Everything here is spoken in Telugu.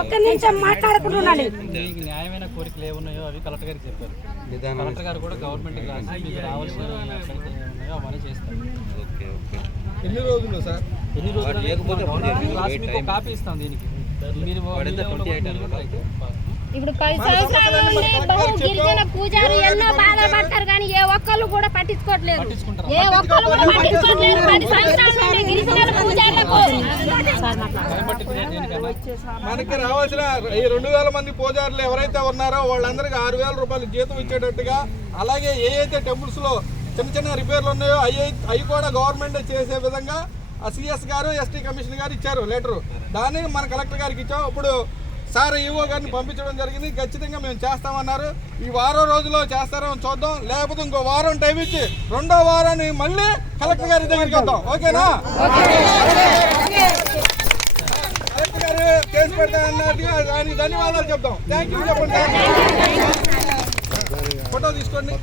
ఒక్క నిమిషం మాట్లాడుకుంటున్నాను. న్యాయమైన కోరికలు ఏమున్నాయో అవి కలెక్టర్ గారికి చెప్పారు. కలెక్టర్ గారు కూడా గవర్నమెంట్ రాసి మీకు రావాల్సిన ఉన్నాయో అవన్నీ చేస్తారు. ఎన్ని రోజులు సార్? ఎన్ని రోజులు రాసి మీకు కాపీ ఇస్తాం. దీనికి మీరు ఇప్పుడు 10 సంవత్సరాల నుండి బహు గిరిజన పూజారు ఎన్నో బాధపడతారు కానీ ఏ ఒక్కళ్ళు కూడా పట్టించుకోవట్లేదు. ఏ ఒక్కళ్ళు కూడా పట్టించుకోవట్లేదు. 10 సంవత్సరాల నుండి గిరిజన పూజారులకు మనకి రావాల్సిన ఈ 2000 మంది పూజారులు ఎవరైతే ఉన్నారో వాళ్ళందరికీ 6000 రూపాయలు జీతం ఇచ్చేటట్టుగా, అలాగే ఏ అయితే టెంపుల్స్ లో చిన్న చిన్న రిపేర్లు ఉన్నాయో అవి కూడా గవర్నమెంట్ చేసే విధంగా సిఎస్ గారు ఎస్టీ కమిషన్ గారు ఇచ్చారు లెటరు. దాన్ని మన కలెక్టర్ గారికి ఇచ్చాం. ఇప్పుడు సార్ ఈఓ గారిని పంపించడం జరిగింది. ఖచ్చితంగా మేము చేస్తామన్నారు. ఈ వారం రోజుల్లో చేస్తారో చూద్దాం, లేకపోతే ఇంకో వారం టైం ఇచ్చి 2వ వారాన్ని మళ్ళీ కలెక్టర్ గారి దగ్గరికి వెళ్తాం. ఓకేనా? కలెక్టర్ గారు కేసు పెడతా అన్నట్టుగా దానికి ధన్యవాదాలు చెప్తాం. థ్యాంక్ యూ చెప్పండి. ఫోటో తీసుకోండి.